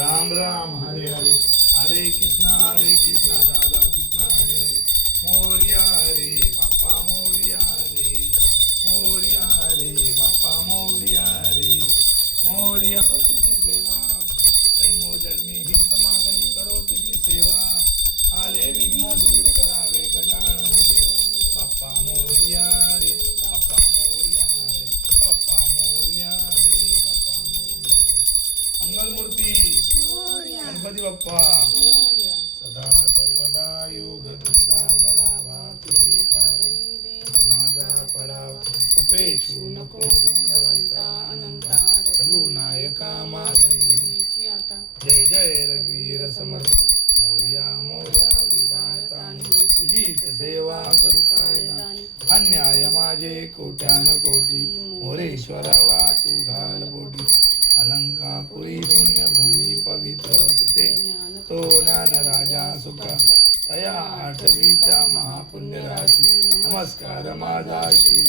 राम राम हरे हरे, हरे कृष्णा राधा कृष्णा हरे हरे. मोरया रे बाप्पा मोरया रे, मोरया रे बाप्पा मोरया रे, मोरया. तुझी सेवा जन्मोजन्मी हित मागणी करो तुझी सेवा. आले विघ्न दूर करावे गजानन देवा. बाप्पा मोरया रे बाप्पा मोरया रे, बाप्पा मोरया रे बाप्पा मोरया रे. मंगलमूर्ती गणपती बाप्पा सदा सर्वदा योग दुर्गा गणावा तुझे कारणी माझा पडाव उपेशू नको गुणवंता अनंता रघुनायका मागणे. जय जय रघुवीर समर्थ मोरया मोरया विभारतानी तुझीच सेवा करू काय अन्याय माझे कोट्यान कोटी मोरेश्वरा वा तू घाल बोटी. अलंकापुरी पुण्यभूमी पवित्र तिथे तो ज्ञान राजा सुख तया आठवीचा महापुण्य राशी. नमस्कार माझा श्री